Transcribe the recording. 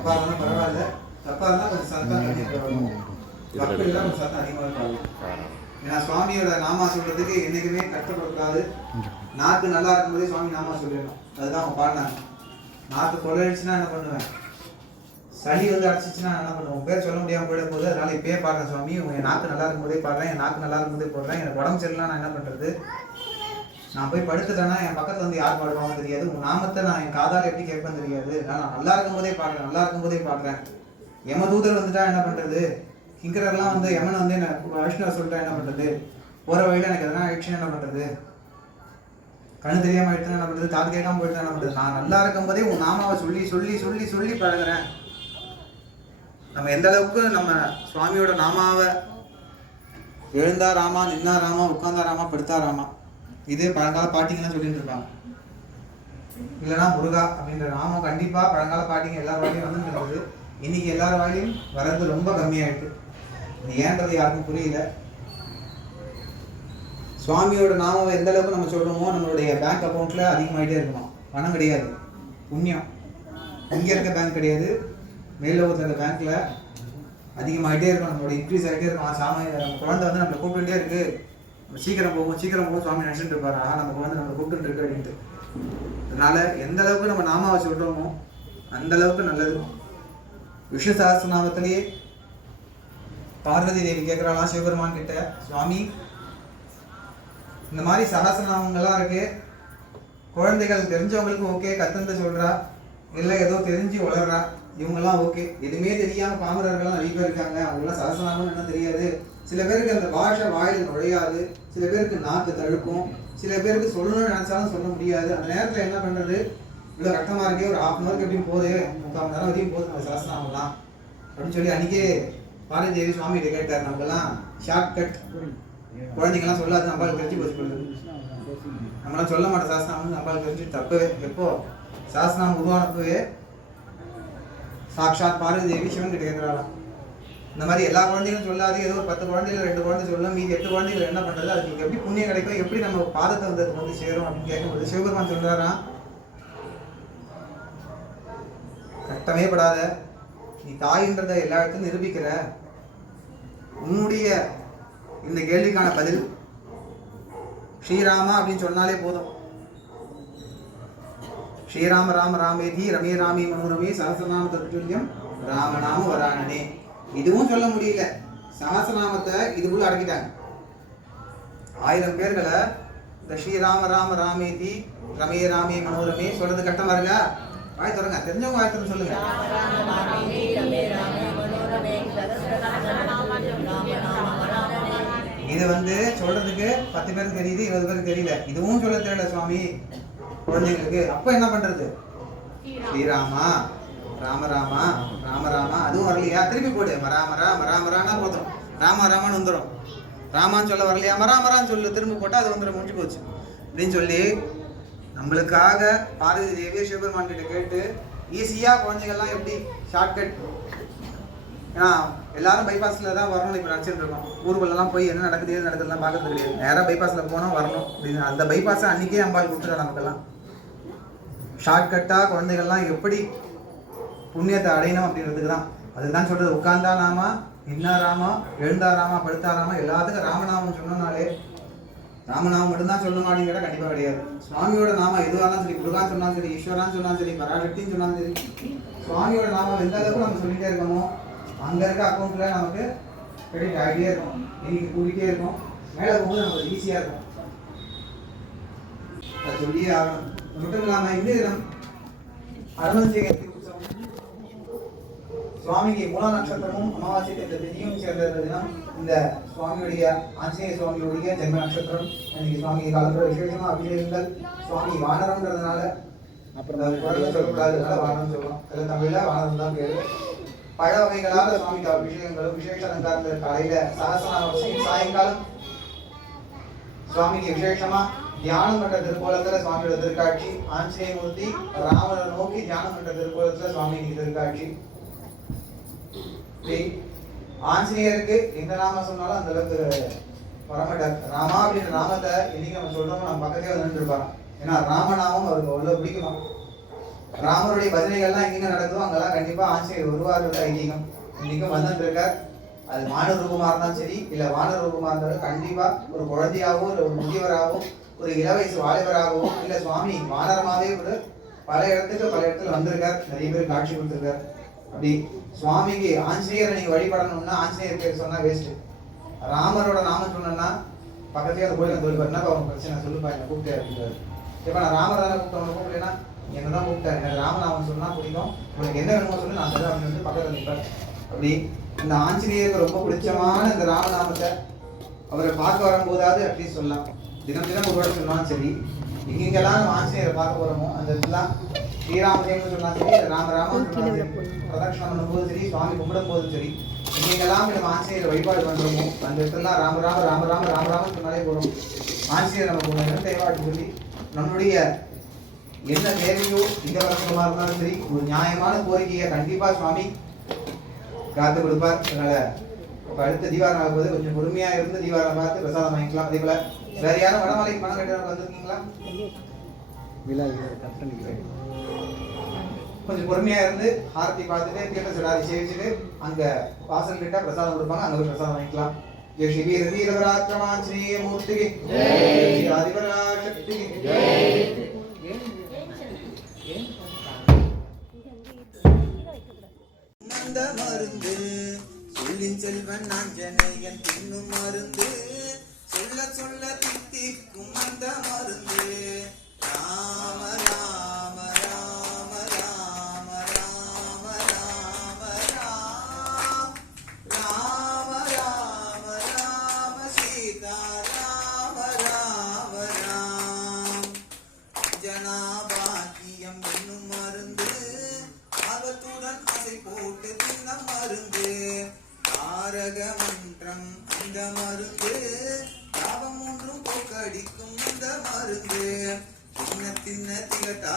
தப்பா இருந்தாலும் பரவாயில்ல, தப்பா இருந்தால் கொஞ்சம் சத்தம் கம்மியாக, தப்பு இல்லை கொஞ்சம் சத்தம் அதிகமாக இருக்காது. ஏன்னா சுவாமியோட நாமா சொல்றதுக்கு என்னைக்குமே கஷ்டப்படக்கூடாது. நாக்கு நல்லா இருக்கும்போதே சுவாமி நாமா சொல்லிடணும். அதுதான் அவங்க பாடினாங்க. நாக்கு கொள்ளைச்சுன்னா என்ன பண்ணுவேன், சளி அடிச்சிச்சுன்னா என்ன பண்ணுவோம், பேர் சொல்ல முடியாமல் போயிட போது. அதனால இப்பயே பாடுறேன் சுவாமி, என் நாக்கு நல்லா இருக்கும்போதே பாடுறேன், என் நாக்கு நல்லா இருக்கும்போதே போடுறேன். எனக்கு உடம்பு சரியில்லாம் நான் என்ன பண்றது, நான் போய் படுத்துட்டேன்னா என் பக்கத்துல வந்து யார் பாடுவாங்க தெரியாது, உன் நாமத்தை நான் என் காதால் எப்படி கேட்பேன்னு தெரியாது. நான் நல்லா இருக்கும்போதே பாடுறேன், நல்லா இருக்கும்போதே பாடுறேன். யம தூதர் வந்துட்டா என்ன பண்றது, கிங்கரெல்லாம் வந்து யமன் வந்து என்ன வைஷ்ணவ சொல்லிட்டா என்ன பண்றது, போற வழியில எனக்கு எதனா ஆயிடுச்சுன்னு என்ன பண்றது, கண்ணு தெரியாம ஆயிடுச்சுன்னா என்ன பண்றது, காது கேட்காம போயிட்டு என்ன பண்றது. நான் நல்லா இருக்கும் போதே உன் நாமாவை சொல்லி சொல்லி சொல்லி சொல்லி பழகிறேன். நம்ம எந்த அளவுக்கு நம்ம சுவாமியோட நாமாவை எழுந்தா ராமா, நின்னா ராமா, உட்கார்ந்தா ராமா, படுத்தா ராமா, இதே பழங்கால பாட்டிங்கெல்லாம் சொல்லிட்டு இருப்பாங்க. இல்லைன்னா முருகா அப்படின்ற நாமம் கண்டிப்பா பழங்கால பாட்டிங்க எல்லார் வாயிலையும் வந்துருக்குது. இன்னைக்கு எல்லார் வாயிலையும் வர்றது ரொம்ப கம்மியாயிட்டு. இது ஏன்றது யாருக்கும் புரியல. சுவாமியோட நாமாவை எந்த அளவுக்கு நம்ம சொல்றோமோ நம்மளுடைய பேங்க் அக்கௌண்ட்ல அதிகமாயிட்டே இருக்கணும். பணம் கிடையாது, புண்ணியம். இங்க இருக்க பேங்க் கிடையாது, மேலோகத்தில் இருக்க பேங்க்ல அதிகமாகிட்டே இருக்கும். நம்மளோட இன்க்ரீஸ் ஆகிட்டே இருக்கும். சாமி நம்ம குழந்தை வந்து நம்மளை கூப்பிட்டுட்டே இருக்கு, சீக்கிரம் போகும் சீக்கிரம் போகும் சுவாமி நினைச்சிட்டு இருப்பாரு. நம்ம குழந்தை நம்மளை கூப்பிட்டு இருக்கு அப்படின்ட்டு. அதனால எந்த அளவுக்கு நம்ம நாமாவை சொல்றோமோ அந்த அளவுக்கு நல்லது. விஷ்ணு சஹஸ்ரநாமத்திலேயே பார்வதி தேவி கேட்கிறாளாம் சிவபெருமான் கிட்ட, சுவாமி இந்த மாதிரி சஹஸ்ரநாமங்கள்லாம் இருக்கு, குழந்தைகள் தெரிஞ்சவங்களுக்கு ஓகே, கத்தந்து சொல்றா, இல்லை ஏதோ தெரிஞ்சு வளர்றா, இவங்கெல்லாம் ஓகே. எதுவுமே தெரியாம பாமரர்கள்லாம் நிறைய பேர் இருக்காங்க, அவங்களாம் சஹஸ்ரநாமம் என்ன தெரியாது. சில பேருக்கு அந்த பாஷை வாயில் நுழையாது, சில பேருக்கு நாக்கு தழுக்கும், சில பேருக்கு சொல்லணும்னு நினைச்சாலும் சொல்ல முடியாது. அந்த நேரத்தில் என்ன பண்றது, இவ்வளோ கஷ்டமா இருக்கே, ஒரு 1/2 hour எப்படியும் போகுது, 3/4 மணி நேரம் வரையும் போகுது நம்ம சஹஸ்ரநாமம்லாம் அப்படின்னு சொல்லி அன்னைக்கே பார்வதி தேவி சுவாமி கிட்ட கேட்டார். நமக்கெல்லாம் ஷார்ட் கட் குழந்தைங்கலாம் சொல்லாது, நம்மளுக்கு தெரிஞ்சு போச்சு போடுது. நம்மளாம் சொல்ல மாட்டோம் சஹஸ்ரநாமம், நம்மளுக்கு தெரிஞ்சு தப்பு. எப்போ சஹஸ்ரநாமம் உருவானப்பவே சாட்சாத் பார்வதி தேவி சிவன் கிட்ட கேட்கிறாளாம், இந்த மாதிரி எல்லா குழந்தைகளும் சொல்லாது, ஏதோ ஒரு 10 குழந்தைகள் 2 குழந்தை சொல்ல, மீதி 8 குழந்தைகள் என்ன பண்றது, அதுக்கு எப்படி புண்ணியம் கிடைக்கும், எப்படி நம்ம பாதத்தை வந்து அது வந்து சேரும் அப்படின்னு கேட்கும்போது சிவபெருமான் சொல்றாராம், கஷ்டமே படாத, நீ தாயின்றத எல்லா இடத்துலையும் நிரூபிக்கிற, உன்னுடைய இந்த கேள்விக்கான பதில் ஸ்ரீராமா அப்படின்னு சொன்னாலே போதும். ஸ்ரீராம ராம ராமேதி ரமே ராமே மனோரமே சஹஸ்ரநாம தத்துல்யம் ராமநாம வராணனே. இதுவும் சொல்ல முடியல, சஹஸ்ரநாமத்தை இதுக்குள்ள அடக்கிட்டாங்க. 1000 பேர்களை இந்த ஸ்ரீராம ராம ராமேதி ரமே ராமே மனோரமே சொல்றது கஷ்டமா இருக்கா? வாய் தரங்க, தெரிஞ்சவங்க வாய் தரங்க சொல்லுங்க. இது வந்து சொல்றதுக்கு 10 பேருக்கு தெரியுது, 20 பேருக்கு தெரியல. இதுவும் சொல்ல தெரியல சுவாமி குழந்தைங்களுக்கு. அப்ப என்ன பண்றது, ஸ்ரீராமா ராம ராமா ராம ராமா அதுவும் வரலையா, திருப்பி போடு ராம ராம ராம ரானா போதும், ராமா ராமான்னு வந்துடும். ராமான்னு சொல்ல வரலையா, மராமரான்னு சொல்லு, திரும்ப போட்டா அது வந்துடும், முடிஞ்சு போச்சு அப்படின்னு சொல்லி நம்மளுக்காக பார்வதி தேவி சிவபெருமான் கிட்ட கேட்டு ஈஸியா குழந்தைகள்லாம் எப்படி ஷார்ட்கட். ஏன்னா எல்லாரும் பைபாஸ்ல தான் வரணும்னு இப்போ நினச்சிட்டு இருக்கோம். ஊருக்குள்ளெல்லாம் போய் என்ன நடக்குது ஏது நடக்குதுலாம் பார்க்கறது கிடையாது. நேராக பைபாஸ்ல போனால் வரணும் அப்படின்னு அந்த பைபாஸை அன்னைக்கே அம்பாள் கொடுத்துட்டா நமக்கெல்லாம். ஷார்ட்கட்டாக குழந்தைகள்லாம் எப்படி புண்ணியத்தை அடையணும் அப்படின்றதுக்கு தான். அதுதான் சொல்றது, உட்கார்ந்தா ராமா, நின்னா ராமா, எழுந்தா ராமா, படுத்தா ராமா, எல்லாத்துக்கும் ராமநாமம் சொன்னனாலே. ராமநாமம் மட்டும்தான் சொல்லணும் அப்படிங்கிற கண்டிப்பாக கிடையாது. சுவாமியோட நாமம் எதுவானாலும் சரி, முருகான்னு சொன்னாலும் சரி, ஈஸ்வரான்னு சொன்னாலும் சரி, பராசக்தின்னு சொன்னாலும் சரி, சுவாமியோட நாமம் எந்த அளவுக்கு நம்ம சொல்லிட்டே இருக்கணும், அங்கே இருக்க அக்கௌண்ட்ல நமக்கு கிரெடிட் ஆகிட்டே இருக்கும், இன்னைக்கு கூட்டிகிட்டே இருக்கும், மேலே போகும்போது நமக்கு ஈஸியாக இருக்கும். அதை சொல்லியே ஆகணும். மட்டும் இல்லாமல் இந்த தினம் அருணாச்சல சுவாமிக்கு மூல நட்சத்திரமும் அமாவாசை என்ற திதியும் சேர்ந்த தினம். இந்த சுவாமியுடைய ஆஞ்சநேய சுவாமியுடைய ஜென்ம நட்சத்திரம். இன்னைக்கு சுவாமி காலத்துல விசேஷமா அபிஷேகங்கள். சுவாமி வானரம்ன்றதுனால அப்புறம் சொல்லக்கூடாது, வானம் சொல்லணும். அதில் தமிழ்ல வானரம் தான் பேரு. பழ வகைகளாக சுவாமிக்கு அபிஷேகங்களும் விசேஷ அலங்காரங்கள். காலையில சஹஸ்ரநாமம், சாயங்காலம் சுவாமிக்கு விசேஷமா தியானம் பண்ற திருக்கோலத்துல சுவாமியோட திருக்காட்சி. ஆஞ்சநேய மூர்த்தி ராமனை நோக்கி தியானம் பண்ற திருக்கோலத்துல சுவாமிக்கு திருக்காட்சி. ஆஞ்சநேயருக்கு எந்த நாம சொன்னாலும் அந்த அளவுக்கு வரமாட்டார். ராமா அப்படின்ற நாமத்தை என்னைக்கு நம்ம சொல்றோமோ நம்ம பக்கத்தே வந்து இருப்பாங்க. ஏன்னா ராமநாமம் அவருக்கு அவ்வளவு பிடிக்குமா. ராமருடைய பஜனைகள்லாம் எங்கெங்க நடக்குதோ அங்கெல்லாம் கண்டிப்பா ஆஞ்சநேயர் வருவார் ஐதீகம். இன்னைக்கும் வந்துட்டு இருக்கார். அது மானு ரூபமா இருந்தாலும் சரி இல்ல வான ரூபமா இருந்தாலும் கண்டிப்பா ஒரு குழந்தையாவோ இல்ல ஒரு முதியவராகவோ ஒரு இளவயசு வாலிபராகவோ இல்ல சுவாமி வானரமாவே கூட பல இடத்துல வந்திருக்கார். நிறைய பேர் காட்சி கொடுத்திருக்கார். அப்படி சுவாமிக்கு ஆஞ்சநேயரை நீங்க வழிபடணும்னா ஆஞ்சநேயர் பேர் சொன்னா வேஸ்ட். ராமரோட நாமம் சொன்னா பக்கத்துலயே அந்த கோயில் என்ன அவங்க பிரச்சனை சொல்லுப்பா என்ன கூப்பிட்டே அப்படின்றாரு. இப்ப நான் ராமர் தானே கூப்பிட்டவங்க கூப்பிடலன்னா என்னதான் கூப்பிட்டாரு. எனக்கு ராமநாமன் சொன்னா பிடிக்கும், உங்களுக்கு என்ன வேணுமோ சொல்லி நான் சொல்ல அப்படின்னு பக்கத்துல நிற்பேன். அப்படி இந்த ஆஞ்சநேயருக்கு ரொம்ப பிடிச்சமான இந்த ராமநாமத்தை அவரை பார்க்க வரும்போதாவது அட்லீஸ்ட் சொல்லலாம். தினம் தினம் ஒரு வாட்டி சொன்னாலும் சரி, எங்கெங்கெல்லாம் நம்ம ஆஞ்சநேயரை பார்க்க போறோமோ அந்த இதெல்லாம் ஸ்ரீராமதேவன் சொன்னா சரி, ராமராமன் சொன்னா சரி, பிரதட்சணம் பண்ணும்போது சரி, சுவாமி கும்பிடும் போதும் சரி, எங்கெங்கெல்லாம் நம்ம ஆஞ்சநேயரை வழிபாடு பண்றோமோ அந்த இடத்துல ராமராமன் சொன்னாலே போறோம். ஆஞ்சநேயர் நமக்கு ஒரு இடத்தை வாட்டி சொல்லி நம்மளுடைய என்ன தேவையோ இந்த வருஷமா இருந்தாலும் சரி ஒரு நியாயமான கோரிக்கையை கண்டிப்பா சுவாமி காத்து கொடுப்பார். அதனால இப்ப அடுத்த தீபாவளி ஆகும்போது கொஞ்சம் பொறுமையா இருந்து தீபாவளி பார்த்து பிரசாதம் வாங்கிக்கலாம். அதே போல வேற யாரும் வடமலைக்கு பணம் கட்டுறவங்க வந்திருக்கீங்களா? கொஞ்சம் பொறுமையா இருந்து ஆரத்தி பார்த்துட்டு தீர்த்த சுடாரி சேவிச்சுட்டு அங்க வாசல் கிட்ட பிரசாதம் கொடுப்பாங்க, அங்க போய் பிரசாதம் வாங்கிக்கலாம். ஜெய் ஸ்ரீ வீர வீரவராஜ்ரமாஞ்சனேய மூர்த்திக்கு ஜெய் ஆதிபராசக்திக்கு ஜெய். அந்த மருந்து சொல்லின் செல்வன் ஆஞ்சநேயன் தின்னும் மருந்து சொல்ல சொல்ல தித்திக்கும் அந்த மருந்து ராம ராம ராம ராம ராம ராம ராம ராம ராம ராம சீதா ராம ராம ராம் ஜனாபாக்கியம் என்னும் மருந்து அவத்துடன் அசை போட்டு தின்ன மருந்து தாரக மன்றம் அந்த மருந்து தாபம் ஒன்றும் போக்கடிக்கும் அந்த மருந்து தின்ன தின்ன திகட்டா